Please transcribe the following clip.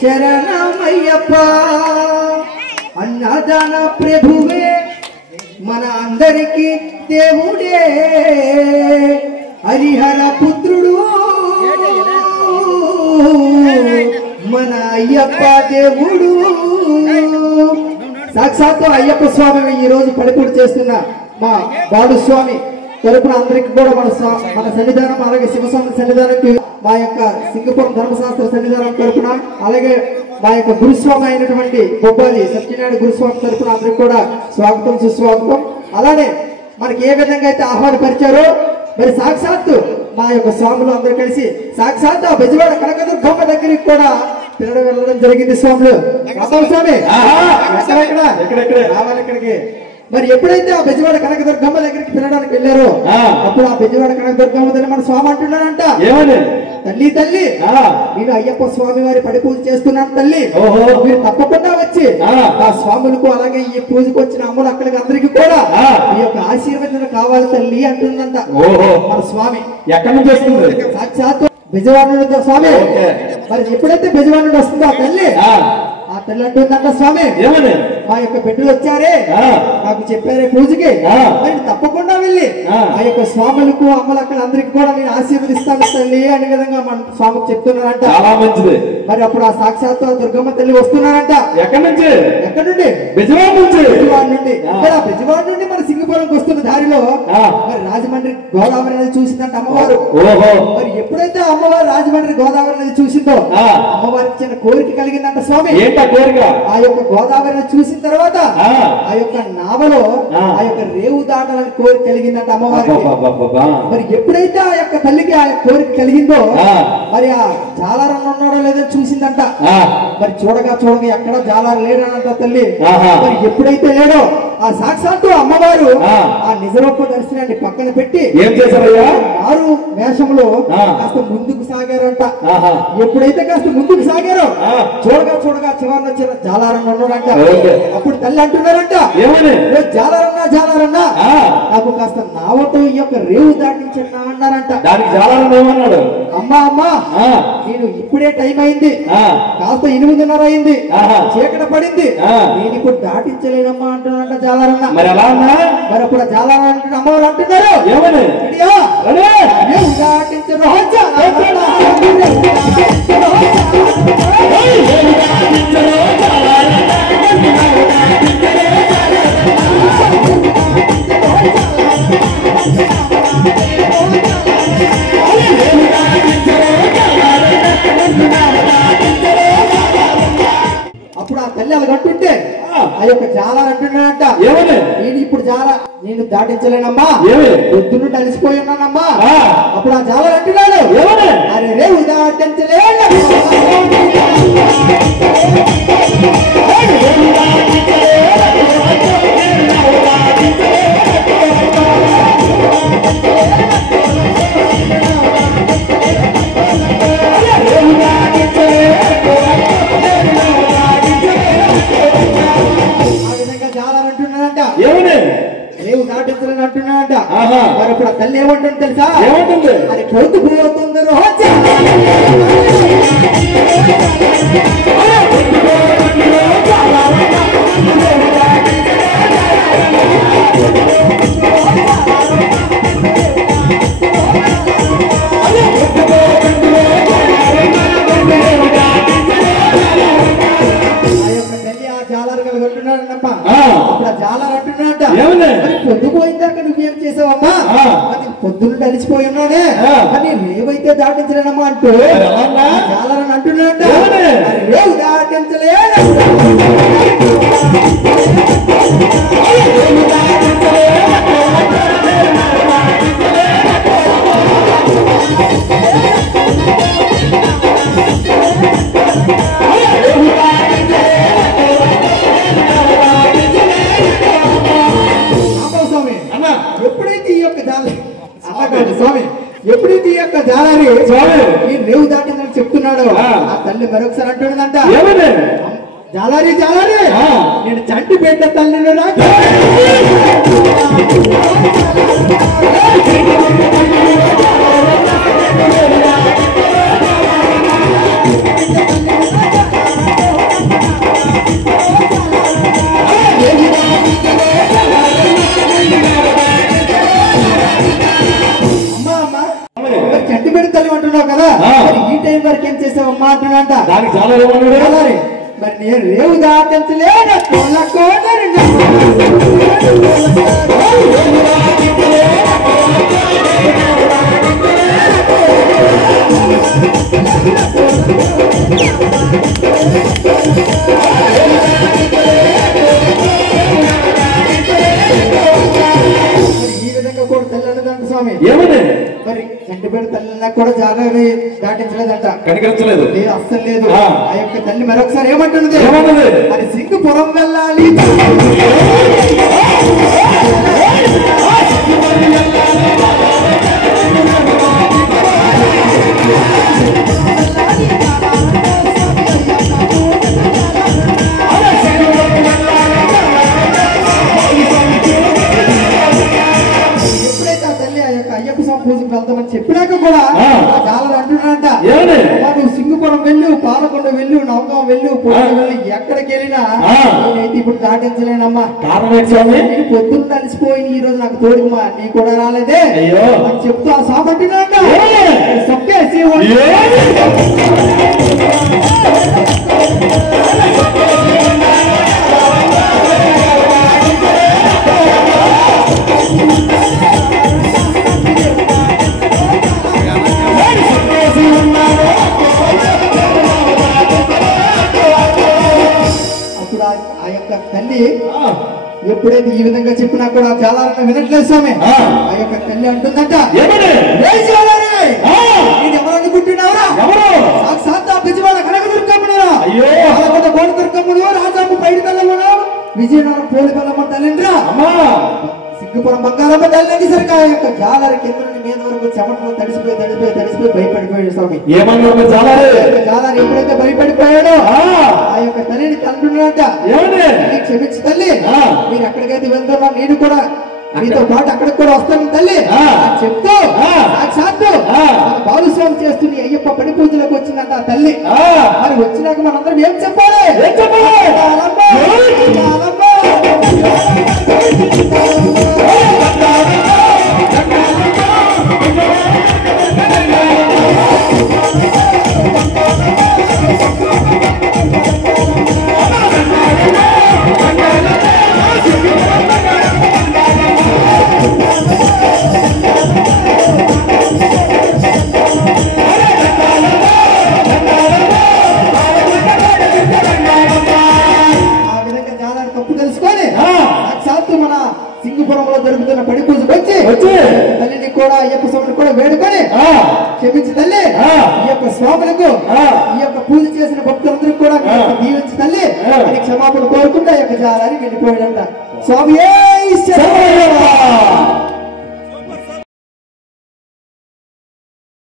శరణమయ్యప్ప అన్నదాన ప్రభువే మన అందరికి దేవుడే హరిహర పుత్రుడు మన అయ్యప్ప దేవుడు సాక్షాత్తు అయ్యప్ప స్వామి ఈ రోజు పడిపూడి చేస్తున్న మా బాలు స్వామి తరపున అందరికి కూడా మన సన్నిధానం అలాగే శివస్వామి సన్నిధానానికి మా యొక్క సింగపురం ధర్మశాస్త్ర సన్నిధానం తరపున అలాగే మా యొక్క గురుస్వామి అయినటువంటి బొబ్బాలి సత్యనారాయణ గురుస్వామి తరపున అందరికి కూడా స్వాగతం సుస్వాగతం. అలానే మనకి ఏ విధంగా అయితే ఆహ్వానపరిచారో మరి సాక్షాత్తు మా యొక్క స్వాములు అందరూ కలిసి సాక్షాత్తు ఆ బెజవాడ కనకదుర్గమ్మ దగ్గరికి కూడా తిరగడం వెళ్ళడం జరిగింది. స్వాములు స్వామి ఎక్కడెక్కడ రావాలి ఇక్కడికి. మరి ఎప్పుడైతే ఆ బెజవాడ కనకదుర్గమ్మ దగ్గరికి పిలవడానికి వెళ్ళారో అప్పుడు ఆ బెజవాడ కనకదుర్గమ్మ దగ్గర మన స్వామి అంటున్నాడంట, తల్లి తల్లి నేను అయ్యప్ప స్వామి వారి పడి పూజ చేస్తున్నాను తల్లి, మీరు తప్పకుండా వచ్చి ఆ స్వాములకు అలాగే ఈ పూజకు వచ్చిన అమ్మలు అక్కడికి అందరికి కూడా ఈ యొక్క ఆశీర్వచనం కావాలి తల్లి అంటుందంట మన స్వామి. ఎక్కడి నుంచి వస్తుంది? సాక్షాత్తు బెజవాడ నుండి స్వామి. మరి ఎప్పుడైతే బెజవాడ నుండి వస్తుందో ఆ తల్లి అంటుందంట, స్వామి మా యొక్క బిడ్డలు వచ్చారే నాకు చెప్పారే పూజకి, నేను తప్పకుండా వెళ్ళి ఆ యొక్క స్వాములకు అమ్మలక్కలు అందరికి కూడా నేను ఆశీర్వదిస్తాను తల్లి అనే విధంగా మన స్వామికి చెప్తున్నారంట. చాలా మంచిది. మరి అప్పుడు ఆ సాక్షాత్తు దుర్గమ్మ తల్లి వస్తున్నారంట. ఎక్కడి నుండి? బెజవాడ నుంచి. బెజవాడ నుండి మన సింగపురంకి వస్తున్న దారిలో మరి రాజమండ్రి గోదావరి నది చూసిందంట అమ్మవారు. మరి ఎప్పుడైతే అమ్మవారు రాజమండ్రి గోదావరి నది చూసిందో అమ్మవారికి చిన్న కోరిక కలిగిందంట స్వామి. ఆ యొక్క గోదావరిని చూసిన తర్వాత ఆ యొక్క నావలో ఆ యొక్క రేవు దాటాలని కోరిక కలిగిందంట అమ్మవారికి. మరి ఎప్పుడైతే ఆ యొక్క తల్లికి ఆ కోరిక కలిగిందో మరి ఆ జాలారం ఉన్నాడో లేదో చూసిందంట. మరి చూడగా ఎక్కడ జాలారం లేడనంట తల్లి. మరి ఎప్పుడైతే లేడో ఆ సాక్షాత్తు అమ్మవారు ఆ నిజరూప దర్శనాన్ని పక్కన పెట్టి ఏం చేశారయ్యా మారు వేషంలో కాస్త ముందుకు సాగారంట. ఎప్పుడైతే కాస్త ముందుకు సాగారో చూడగా చివరిలో వచ్చిన జాలారం ఉన్నాడంట. అప్పుడు తల్లి అంటున్నారంట, జాలారన్నా నాకు కాస్త నావతో ఈ యొక్క రేవు దాటించన్నా అన్నారంట. దానికి జాలారం ఏమన్నాడు, అమ్మా నేను ఇప్పుడే టైం అయింది, కాస్త 8:30 అయింది, చీకట పడింది, నేను ఇప్పుడు దాటించలేనమ్మా అంటున్నారంట జాలారన్న. మరి ఎలా అన్నా? మరి అప్పుడు జాలారం అంటున్న అమ్మవారు అంటున్నారు, దాటించరు అప్పుడు ఆ తల్లి అలా అంటుంటే ఆ యొక్క జాల అంటున్నాడంట, నేను ఇప్పుడు నేను దాటించలేనమ్మా, పొద్దున్న కలిసిపోయి ఉన్నానమ్మా. అప్పుడు ఆ జాల అంటున్నాడు, అరే రేవు దాటించలేను. రేవు దాటించాలని అంటున్నాడంట. మరి ఇప్పుడు ఆ తల్లి ఏమంటుంది తెలుసా? ఏమంటుంది? అది పొద్దుపోతుంది రోజు పొద్దుపోయిందాక నువ్వేం చేసావమ్మా, పొద్దున్న కలిసిపోయి ఉన్నానే అని రేవైతే దాటించలేనమ్మా అంటూ జాలరని అంటున్నాడ. రేవు దాటించలేదు. స్వామి ఎప్పుడైతే ఈ యొక్క జాలారి ఈ రేవు దాటిందని చెప్తున్నాడు ఆ తల్లి మరొకసారి అంటున్నదంట, జాలారి నేను చంటి పెట్ట తల్లిని చంటి పెడి తల్లి అంటున్నావు కదా, ఈ టైం వరకు ఏం చేసావమ్మా అంటున్నాంట. మరి నేను రేవు దాటించలేను ఈ విధంగా కూడా తల్లి అన్నదంట స్వామి. ఏమని మరి చంటిపేట తల్లి కూడా జాగ్రత్త దాటించలేదంట, కనికరించలేదు, అస్సలు లేదు. ఆ యొక్క తల్లి మరొకసారి ఏమంటున్నది, అది సింగుపురం వెళ్ళాలి, పూజకు వెళ్తామని చెప్పినాక కూడా చాలా అంటున్నాడంట, నువ్వు సింగుపురం వెళ్ళు, పాలకొండ వెళ్ళు, నవగాం వెళ్ళు, పొలం వెళ్ళు, ఎక్కడికి వెళ్ళినా నేనైతే ఇప్పుడు దాటించలేనమ్మా. నేను పొద్దున్న కలిసిపోయి ఈ రోజు నాకు తోడుమా, నీ కూడా రాలేదే అని చెప్తూ ఆ సాబ్ అంటున్నాడంట. ఆ యొక్క తల్లి ఎప్పుడైతే ఈ విధంగా చెప్పినా కూడా చాలా వినట్లేదు స్వామి. ఆ యొక్క తల్లి అంటుందంట, ఎవరనుకుంటున్నావురా, సాక్షాత్ బిజవాడ కనకదుర్గమ్మను, కోటదుర్గమ్మను, రాజాపు పైడి తల్లమ్మను, విజయనగరం పోలి బల్లమ్మ తల్లిరా, సింగుపురం బంగారమ్మ తల్లి అనేసరికి ఆ యొక్క జాలరి కింద నుండి మీద వరకు చెమటలో తడిసిపోయి భయపడిపోయాడు స్వామి. జాలరి ఎప్పుడైతే భయపడిపోయాడో ఆ యొక్క తల్లిని తండ్రున్నట, క్షమించి తల్లి, మీరు ఎక్కడికైతే వెళ్తారో నేను కూడా మీతో పాటు అక్కడికి కూడా వస్తాను తల్లి చెప్తూ సాక్షాత్తు బాలుస్వామి చేస్తుంది అయ్యప్ప పడి పూజలకు వచ్చిందంట ఆ తల్లి. మరి వచ్చినాక మనందరం ఏం చెప్పాలి, సింగుపురంలో జరుగుతున్న పడి పూజకు వచ్చి తల్లిని కూడా అయ్యప్ప స్వామిని కూడా వేడుకొని క్షమించి తల్లి ఈ యొక్క స్వాములకు ఈ యొక్క పూజ చేసిన భక్తులందరూ కూడా దీవించి తల్లి అని క్షమాపణ కోరుకుంటే ఆ యొక్క జాలాన్ని వెళ్ళిపోయాడంట. స్వామి